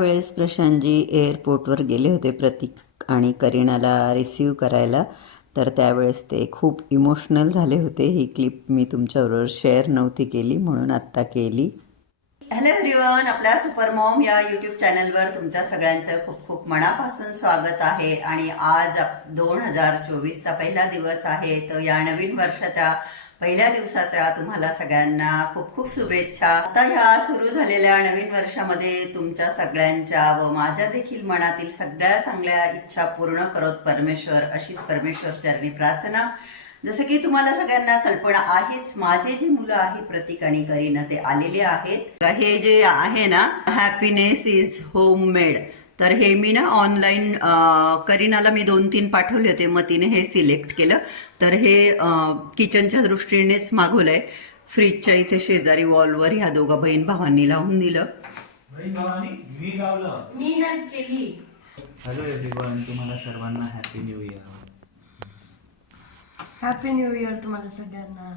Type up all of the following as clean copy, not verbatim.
त्यावेळेस प्रशांतजी एअरपोर्टवर गेले होते प्रतीक आणि करीनाला रिसीव करायला. तर त्यावेळेस ते खूप इमोशनल झाले होते. ही क्लिप मी तुमच्याबरोबर शेअर नव्हती केली म्हणून आत्ता केली. हॅलो एव्हरीवन, आपल्या सुपर मॉम या यूट्यूब चॅनलवर तुमच्या सगळ्यांचं खूप खूप मनापासून स्वागत आहे. आणि आज 2024चा पहिला दिवस आहे. तर या नवीन वर्षाच्या पहिल्या दिवसाच्या तुम्हाला सगळ्यांना खूप खूप शुभेच्छा. आता ह्या सुरू झालेल्या नवीन वर्षामध्ये तुमच्या सगळ्यांच्या व माझ्या देखील मनातील सगळ्या चांगल्या इच्छा पूर्ण करत परमेश्वर, अशीच परमेश्वर चरणी प्रार्थना. जसं की तुम्हाला सगळ्यांना कल्पना आहेच, माझे जे मुलं आहे प्रतीक आणि करीना ते आलेले आहेत. हे जे आहे ना, हॅपीनेस इज होममेड, तर हे मी ना ऑनलाईन करीनाला मी 2-3 पाठवले होते, मग तिने हे सिलेक्ट केलं. तर हे किचनच्या दृष्टीनेच मागवलंय. फ्रीजच्या इथे शेजारी वॉलवर ह्या दोघा बहीण भावांनी लावून दिलं. मी हेल्प केली. हॅलो एव्हरीवन, तुम्हाला सर्वांना happy new year. Happy new year तुम्हाला सगळ्यांना.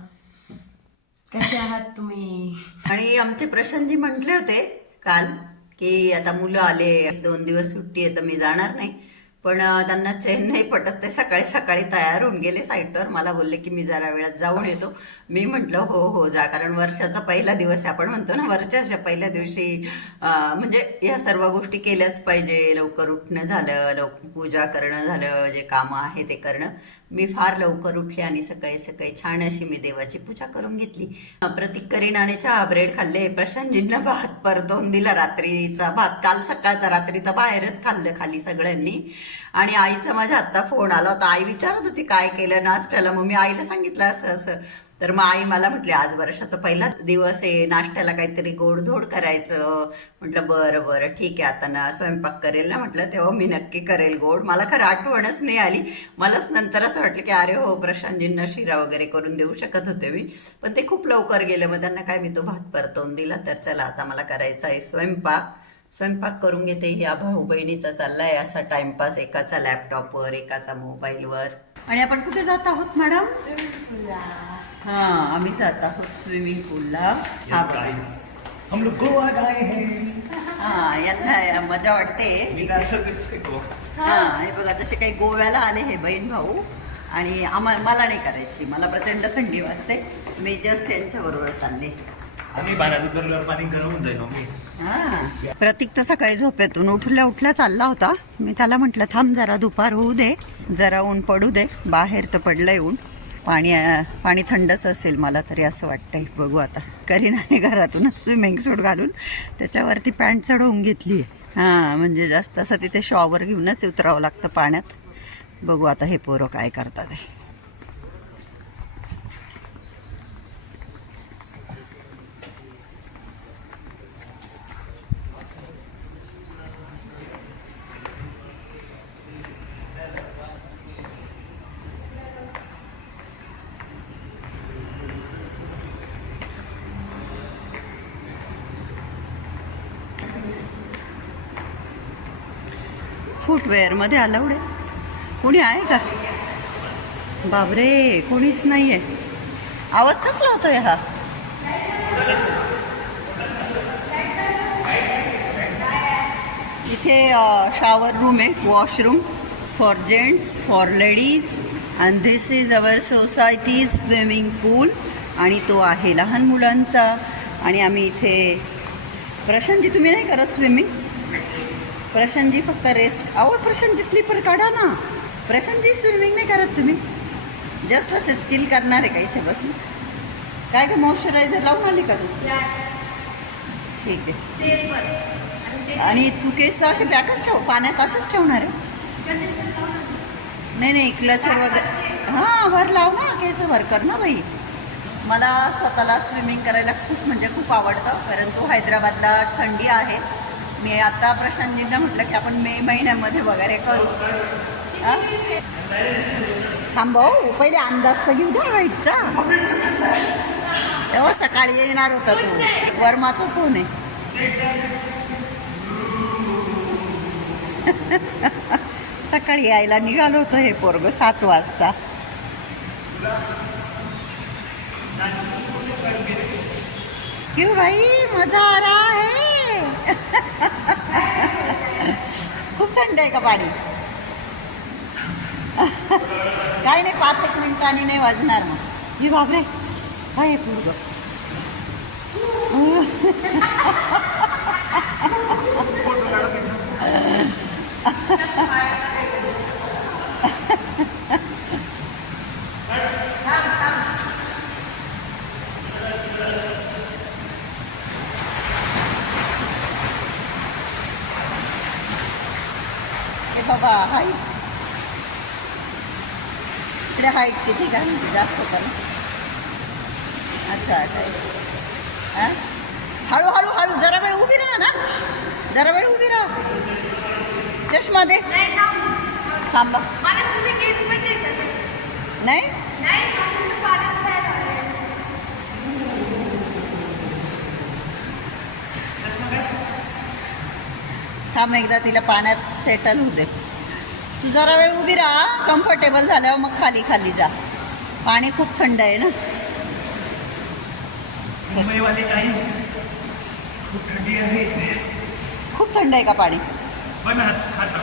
कसे आहात तुम्ही? आणि आमचे प्रशांतजी म्हटले होते काल की आता मुलं आले, 2 दिवस सुट्टी आहे तर मी जाणार नाही. पण त्यांना चैन नाही पटत, ते सकाळी सकाळी तयार होऊन गेले साईटवर. मला बोलले की मी जरा वेळात जाऊन येतो. मी म्हटलं हो हो जा, कारण वर्षाचा पहिला दिवस आहे. आपण म्हणतो ना वर्षाच्या पहिल्या दिवशी म्हणजे या सर्व गोष्टी केल्याच पाहिजे. लवकर उठणं झालं, पूजा करणं झालं, जे कामं आहे ते करणं. मी फार लवकर उठले आणि सकाळी सकाळी छान अशी मी देवाची पूजा करून घेतली. प्रतीक करीनाने चहा ब्रेड खाल्ले. प्रशांतजींना भात परतवून दिला, रात्रीचा भात. काल सकाळचा रात्री तर बाहेरच खाल्लं खाली सगळ्यांनी. आणि आईचा माझ्या आत्ता फोन आला होता. आई विचारत होती काय केलं नाश्त्याला. मग मी आईला सांगितलं असं असं. तर मग आई मला म्हटली आज वर्षाचा पहिलाच दिवस आहे, नाश्त्याला काहीतरी गोडधोड करायचं. म्हटलं बरं बरं ठीक आहे, आता ना स्वयंपाक करेल ना म्हटलं तेव्हा मी नक्की करेल गोड. मला खरं आठवणच नाही आली. मलाच नंतर असं वाटलं की अरे हो, प्रशांतजींना शिरा वगैरे करून देऊ शकत होते मी, पण ते खूप लवकर गेले. मग त्यांना काय मी तो भात परतवून दिला. तर चला आता मला करायचा आहे स्वयंपाक करून घेते. ह्या भाऊ बहिणीचा चाललाय असा टाइमपास, एकाचा लॅपटॉपवर एकाचा मोबाईलवर. आणि आपण कुठे जात आहोत मॅडम? हाँ, आम्ही जात आहोत स्विमिंग पूलला. हम लोग गोवा गए हैं. हा, यांना मजा वाटते. हा, हे बघा जसे काही गोव्याला आले हे बहीण भाऊ. आणि मला नाही करायची, मला प्रचंड थंडी वाजते. मी जस्ट यांच्याबरोबर चालले. आम्ही पाण्यात उतरल्यावर पाणी गरम होऊन जाईल मम्मी. हा, प्रतीक तर सकाळी झोपेतून उठल्या चालला होता. मी त्याला म्हटलं थांब जरा, दुपार होऊ दे, जरा ऊन पडू दे. बाहेर तर पडलंय ऊन. पाणी थंडच असेल मला तरी असं वाटतंय. बघू आता. करीनाने घरातून स्विमिंग सूट घालून त्याच्यावरती पॅन्ट चढवून घेतली आहे. हां, म्हणजे जास्त असं तिथे शॉवर घेऊनच उतरावं लागतं पाण्यात. बघू आता हे पोरं काय करतात ते. फुटवेअरमध्ये अलाउड आहे? कोणी आहे का? बापरे, कोणीच नाही आहे. आवाज कसला होतोय हा? इथे शॉवर रूम आहे, washroom for gents, for ladies. And this is our society swimming pool. आणि तो आहे लहान मुलांचा. आणि आम्ही इथे. प्रशांतजी तुम्ही नाही करत स्विमिंग? प्रशांतजी फक्त रेस्ट. अहो प्रशांतजी स्लीपर काढा ना. प्रशांतजी स्विमिंग नाही करत तुम्ही? जस्ट असं स्टील करणार आहे का इथे बसून? काय का मॉइश्चरायझर लावून आली का तू? ठीक आहे. आणि तू केस असे बॅकच ठेव, पाण्यात असेच ठेवणार आहे? नाही क्लचर वगैरे हां वर लाव ना, केस वर कर ना बाई. मला स्वतःला स्विमिंग करायला खूप आवडतं, परंतु हैदराबादला थंडी आहे. मी आता प्रशांतजींना म्हटलं की आपण मे महिन्यामध्ये वगैरे करू. थांबव, पहिले अंदाज तर घेऊ द्या हाईटचा. तेव्हा सकाळी येणार होता तो. एक वर्माचा फोन आहे. सकाळी यायला निघालो होतं हे पोरगं 7 वाजता. क्यों भाई, मजा आ रहा है? आहे का पाणी? काय नाही, 5-1 मिनिटांनी नाही वाजणार मग. ही बापरे, काय पूर्व बाबा हाईट इकडे हाईट किती काय म्हणते जास्त करा. अच्छा काय हां, हळूहळू हळू जरा वेळ उभी राहा ना, जरा वेळ उभी राहा. चष्मा दे, थांबा. नाही थांब, एकदा तिला पाण्यात सेटल होऊ दे. तू जरा वेळ उभी राहा, कम्फर्टेबल झाल्यावर मग खाली खाली जा. पाणी खूप थंड आहे ना. मुंबईवाले काहीच खूप थंडी आहे. खूप थंड आहे का पाणी? पण हात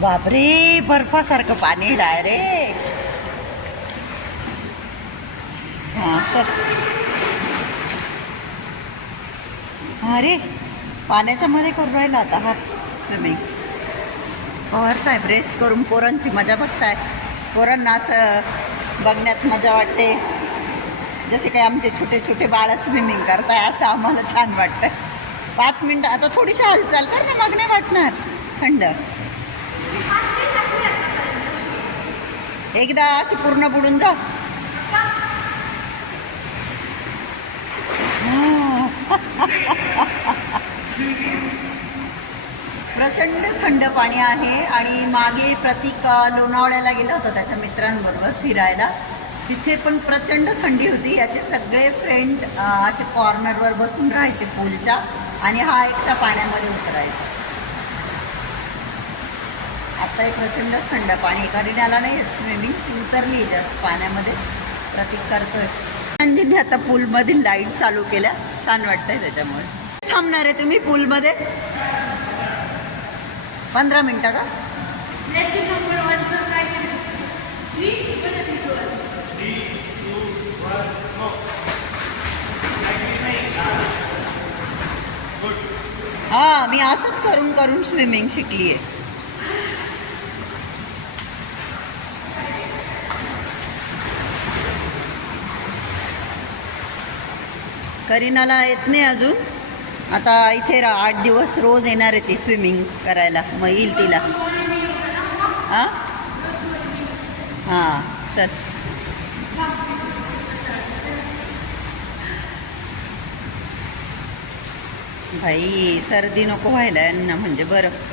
बापरे, बर्फासारखं पाणी डायरेक्ट. हां चल. अरे पाण्याच्या मध्ये करून राहिला आता हा स्विमिंग. पवार साहेब रेस्ट करून पोरांची मजा बघताय. पोरांना असं बघण्यात मजा वाटते, जसे काही आमचे छोटे छोटे बाळं स्विमिंग करताय असं आम्हाला छान वाटतं. 5 मिनटं आता थोडीशी हालचाल कर ना, मग नाही वाटणार थंड. एकदा अशी पूर्ण बुडून जा. प्रचंड थंड पाणी आहे. आणि मागे प्रतीक लोणावळ्याला गेला होता त्याच्या मित्रांबरोबर फिरायला, तिथे पण प्रचंड थंडी होती. याचे सगळे फ्रेंड असे कॉर्नरवर बसून राहायचे पूलच्या, आणि हा एकटा पाण्यामध्ये उतरायचा. आत्ताही प्रचंड थंड पाणी. करीनाला नाही स्विमिंग, ती उतरली जास्त पाण्यामध्ये. प्रतीक करतोय. अंजलीने आता पूलमधील लाईट चालू केल्या, छान वाटतंय त्याच्यामुळे. थांबणार आहे तुम्ही पूलमध्ये 15 मिनटं का? हां, मी असंच करून करून स्विमिंग शिकली आहे. करीनाला येत नाही अजून. आता इथे 8 दिवस रोज येणार आहे ती स्विमिंग करायला, मग येईल तिला. हां हां चल. भाई सर्दी नको व्हायला यांना, म्हणजे बरं.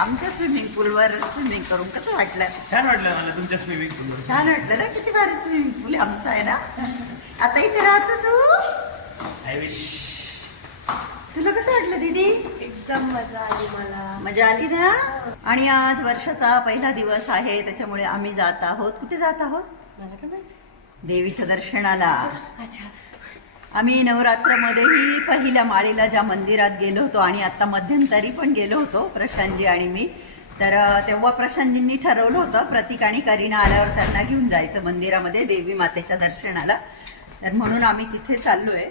आमच्या स्विमिंग पूलवर स्विमिंग करून कसं वाटलं? छान वाटलं मला तुमच्या स्विमिंग पूलवर. छान वाटलं ना, किती भारी स्विमिंग पूल आमचा आहे ना. आता इथे राहतो तू. I wish. तुला कसं वाटलं दीदी? एकदम मजा आली मला. मजा आली ना. आणि आज वर्षाचा पहिला दिवस आहे, त्याच्यामुळे आम्ही जात आहोत. कुठे जात आहोत? मला काय माहिती. देवीच्या दर्शनाला. अच्छा. आम्ही नवरात्रामध्येही पहिल्या माळेला ज्या मंदिरात गेलो होतो, आणि आता मध्यंतरी पण गेलो होतो प्रशांतजी आणि मी. तर तेव्हा प्रशांतजींनी ठरवलं होतं प्रतीक आणि करीना आल्यावर त्यांना घेऊन जायचं मंदिरामध्ये देवी मातेच्या दर्शनाला. तर म्हणून आम्ही तिथे चाललो आहे.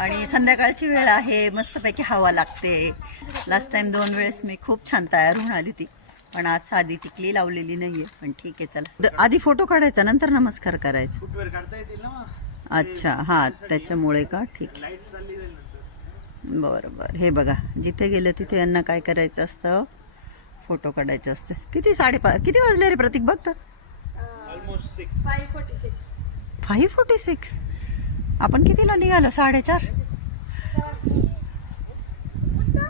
आणि संध्याकाळची वेळ आहे, मस्तपैकी हवा लागते. लास्ट टाइम 2 वेळेस मी खूप छान तयार होऊन आली होती, पण आज साधी टिकली लावलेली नाहीये. पण ठीक आहे, चला. आधी फोटो काढायचा, नंतर नमस्कार करायचा. फुटवेअर काढता येतील ना. अच्छा हां, त्याच्यामुळे का? ठीक. लाईट चालली जाईल नंतर. बरं बरं. हे बघा, जिथे गेलं तिथे यांना काय करायचं असतं? फोटो काढायचे असते. किती 5:30 किती वाजले रे प्रतीक? बघ तर. ऑलमोस्ट 6. 5:46. 5:46. आपण कितीला निघालो? 4:30.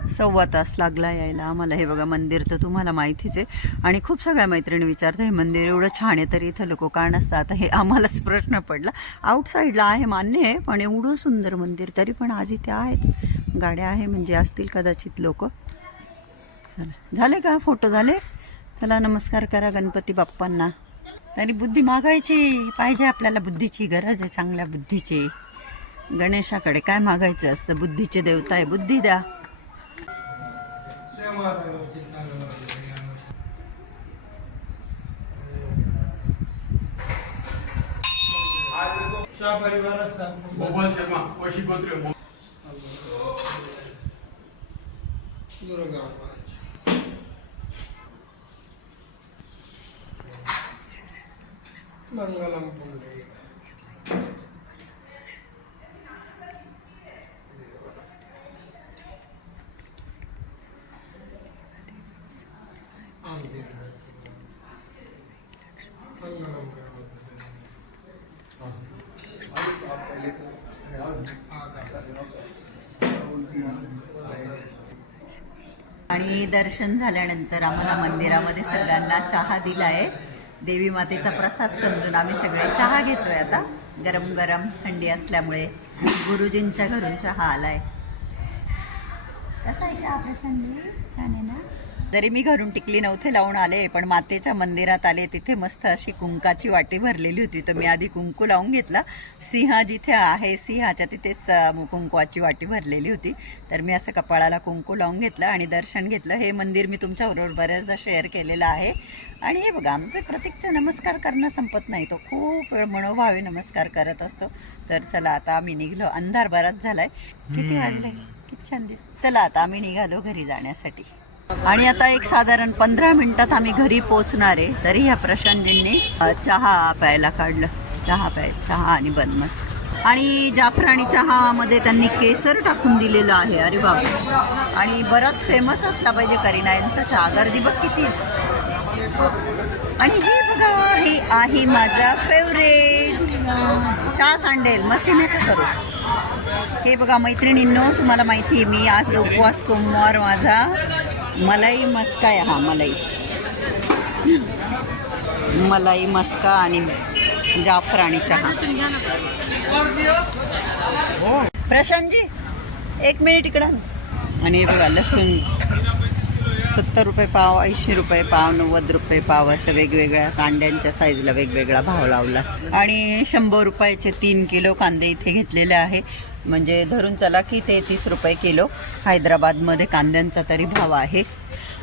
1.25 तास लागला यायला आम्हाला. हे बघा, मंदिर तर तुम्हाला माहितीच आहे. आणि खूप सगळ्या मैत्रिणी विचारतात, हे मंदिर एवढं छान आहे तरी इथं लोक का नसतात. आता हे आम्हालाच प्रश्न पडला. आउटसाईडला आहे मान्य आहे, पण एवढं सुंदर मंदिर तरी पण आज इथे आहेच. गाड्या आहे म्हणजे असतील कदाचित लोक. झाले का फोटो? झाले. चला नमस्कार करा गणपती बाप्पांना. आणि बुद्धी मागायची पाहिजे आपल्याला, बुद्धीची गरज आहे, चांगल्या बुद्धीची. गणेशाकडे काय मागायचं असतं, बुद्धीचे देवता आहे, बुद्धी द्या. गोपाल शर्मा वशी गोत्र मंगलम पुंडरी आणि दर्शन झाल्यानंतर आम्हाला मंदिरामध्ये सगळ्यांना चहा दिलाय. देवी मातेचा प्रसाद समजून आम्ही सगळे चहा घेतोय आता, गरम गरम, थंडी असल्यामुळे. गुरुजींच्या घरून चहा आलाय. कसा आहे चहा प्रशांत? छान आहे ना. जरी मी घरून टिकली नव्हते लावून आले, पण मातेच्या मंदिरात आले, तिथे मस्त अशी कुंकाची वाटी भरलेली होती, तर मी आधी कुंकू लावून घेतला. सिंह जिथे आहे, सिंहाच्या तिथेच कुंकवाची वाटी भरलेली होती, तर मी असं कपाळाला कुंकू लावून घेतलं आणि दर्शन घेतलं. हे मंदिर मी तुमच्याबरोबर बऱ्याचदा शेअर केलेलं आहे. आणि हे बघा, आमचे प्रत्येकचा नमस्कार करणं संपत नाही, तो खूप वेळ मनोभावे नमस्कार करत असतो. तर चला आता आम्ही निघलो. अंधार बराच झालाय. किती वाजले? किती छान चला आता आम्ही निघालो घरी जाण्यासाठी. आणि आता एक साधारण 15 मिनिटात आम्ही घरी पोहोचणार आहे. तरी ह्या प्रशांतजींनी चहा प्यायला काढलं. चहा आणि बनमस्क आणि जाफराणी चहामध्ये त्यांनी केसर टाकून दिलेलं आहे. अरे बाबा, आणि बराच फेमस असला पाहिजे करीना यांचा चहा. गर्दी बघ किती. आणि हे बघा, हे आहे माझा फेवरेट चहा सांडेल. मस्ती नाही का करू. हे बघा मैत्रिणींनो, तुम्हाला माहिती आहे मी आज उपवास, सोमवार माझा. मलाई मस्का आहे हा, मलाई मस्का आणि जाफराणी चहा. प्रशांतजी 1 मिनिट इकडं. आणि हे बघा लसूण 70 रुपये पाव, 80 रुपये पाव, 90 रुपये पाव, अशा वेगवेगळ्या कांद्यांच्या साईजला वेगवेगळा भाव लावला. आणि 100 रुपयाचे 3 किलो कांदे इथे घेतलेले आहे. म्हणजे धरून चला की 33 रुपये किलो. हैदराबादमध्ये कांद्यांचा तरी भाव आहे.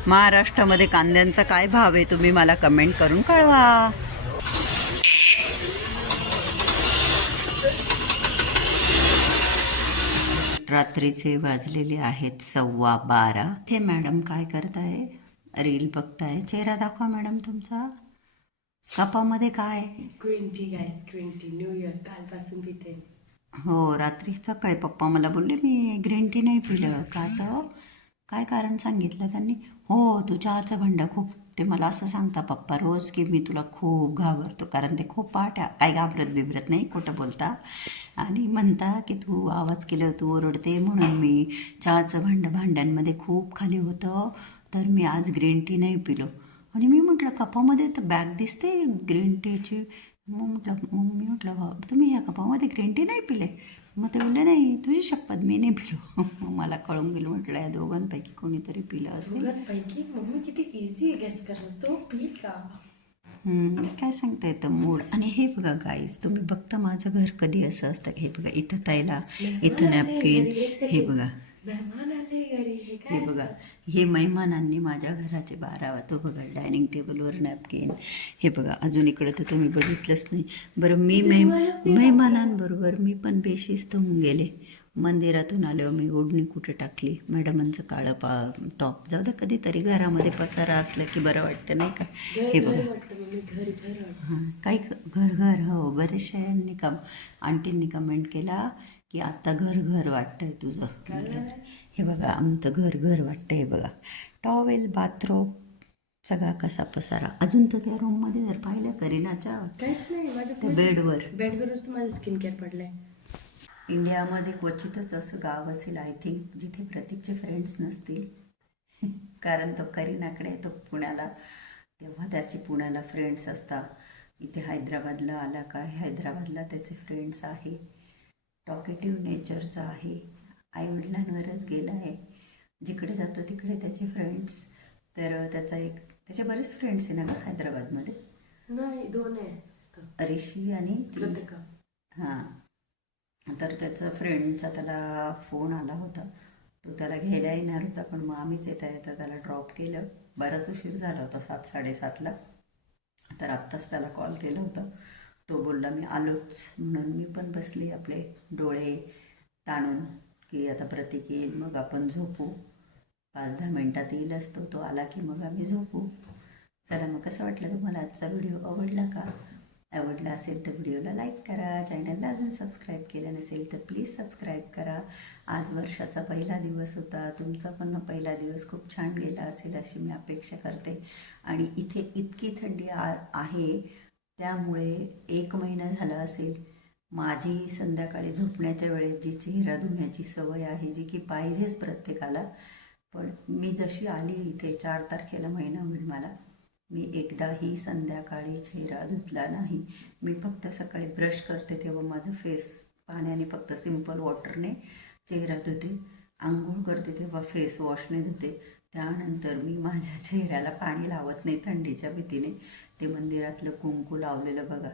महाराष्ट्रामध्ये कांद्यांचा काय भाव आहे तुम्ही मला कमेंट करून कळवा. रात्रीचे वाजलेले आहेत 12:15. ते मॅडम काय करताय? रील बघताय. चेहरा दाखवा मॅडम तुमचा. कपामध्ये काय? Green tea guys, green tea. New year कालपासून पिते. हो, रात्री सकाळी पप्पा मला बोलले मी ग्रीन टी नाही पिलं का. तर काय कारण सांगितलं त्यांनी? हो, तू चहाचं भांडं खूप, ते मला असं सांगता पप्पा रोज की मी तुला खूप घाबरतो, कारण ते खूप काय घाबरत बिबरत नाही, खोटं बोलता. आणि म्हणता की तू आवाज केलं तू ओरडते म्हणून मी चहाचं भांड्यांमध्ये खूप खाली होतं, तर मी आज ग्रीन टी नाही पिलो. आणि मी म्हटलं कपामध्ये तर बॅग दिसते ग्रीन टीची. मग मी म्हटलं तुम्ही ह्या कपामध्ये ग्रीन टी नाही पिले? मग ते बोलले नाही, तुझी शपथ मी नाही पिलो. मग मला कळून गेलं, म्हटलं या दोघांपैकी कोणीतरी पिलं असेल. दोघांपैकी मम्मी किती इझी गेस करा, तो पिल का. काय सांगता येतं मूड. आणि हे बघा गाईज, तुम्ही बघता माझं घर कधी असं असतं. हे बघा इथं ताईला, इथं नॅपकिन. हे बघा, मेहमान आले घरी. हे बघा, हे मेहमानांनी माझ्या घराचे 12. तो बघा डायनिंग टेबलवर नॅपकिन. हे बघा अजून इकडं तर तुम्ही बघितलंच नाही. बरं मी मेहमानांबरोबर मी पण बेशिस्त होऊन गेले. मंदिरातून आल्यावर मी ओढणी कुठे टाकली, मॅडमांचं काळं टॉप. जाऊ द्या, कधीतरी घरामध्ये पसारा असलं की बरं वाटतं नाही का. हे बघा, हां काही घर हो. बरेचशा आंटींनी कमेंट केला की आता घर वाटतंय तुझं. हे बघा आमचं घर वाटतंय. हे बघा टॉवेल, बाथरूम, सगळा कसा पसारा. अजून तर त्या रूममध्ये जर पाहिलं करीनाच्या काहीच नाही, माझ्या बेडवरच तर माझं स्किन केअर पडलंय. इंडियामध्ये क्वचितच असं गाव असेल आय थिंक जिथे प्रतीकचे फ्रेंड्स नसतील. कारण तो करीनाकडे तो पुण्याला, तेव्हा त्याचे पुण्याला फ्रेंड्स असतात. इथे हैदराबादला आला का हैदराबादला त्याचे फ्रेंड्स आहे. टॉकेटिव्ह नेचरचा आहे. आईवडिलांवरच गेला आहे. जिकडे जातो तिकडे त्याचे फ्रेंड्स. तर त्याचा एक त्याचे बरेच फ्रेंड्स आहे ना ग हैदराबादमध्ये. नाही 2 आहे नुसतं. ऋषी आणि कृतिका. हां, तर त्याचा फ्रेंडचा त्याला फोन आला होता. तो त्याला घ्यायला येणार होता, पण मग आम्हीच येता येता त्याला ड्रॉप केलं. बराच उशीर झाला होता, 7-7:30ला. तर आत्ताच त्याला कॉल केला होता. तो बोलला मी आलोच, म्हणून मी पण बसली आपले डोळे ताणून की आता प्रतीक येईल मग आपण झोपू. 5-10 मिनटात येईल असतो, तो आला की मग आम्ही झोपू. चला मग कसं वाटलं तुम्हाला आजचा व्हिडिओ? आवडला का? आवडला असेल तर व्हिडिओला लाईक करा. चॅनलला अजून सबस्क्राईब केलं नसेल तर प्लीज सबस्क्राईब करा. आज वर्षाचा पहिला दिवस होता. तुमचा पण पहिला दिवस खूप छान गेला असेल अशी मी अपेक्षा करते. आणि इथे इतकी थंडी आहे, त्यामुळे 1 महिना झाला असेल माझी संध्याकाळी झोपण्याच्या वेळेस जी चेहरा धुण्याची सवय आहे, जी की पाहिजेच प्रत्येकाला, पण मी जशी आली इथे 4 तारखेला महिना होईल मला, मी एकदाही संध्याकाळी चेहरा धुतला नाही. मी फक्त सकाळी ब्रश करते तेव्हा माझं फेस पाण्याने फक्त सिंपल वॉटरने चेहरा धुते. आंघोळ करते तेव्हा फेस वॉशने धुते. त्यानंतर मी माझ्या चेहऱ्याला पाणी लावत नाही थंडीच्या भीतीने. ते मंदिरातलं कुंकू लावलेलं बघा,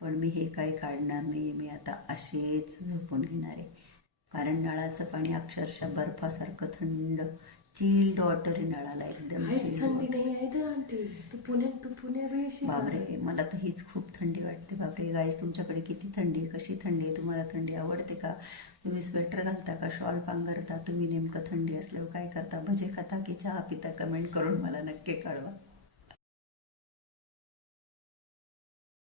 पण मी हे काही काढणार नाही. मी आता असेच झोपून घेणार आहे, कारण नळाचं पाणी अक्षरशः बर्फासारखं थंड चिल्ड वॉटर आहे नळाला, एकदम काहीच chilled थंडी water. नाही आहे तर आंटी. तू पुण्यात येशील का? बापरे, मला तर हीच खूप थंडी वाटते. बापरे गाईस, तुमच्याकडे किती थंडी आहे? कशी थंडी आहे? तुम्हाला थंडी आवडते का? तुम्ही स्वेटर घालता का? शॉल पांघरता? तुम्ही नेमकं थंडी असल्यावर काय करता? भजे खाता की चहा पिता? कमेंट करून मला नक्की कळवा.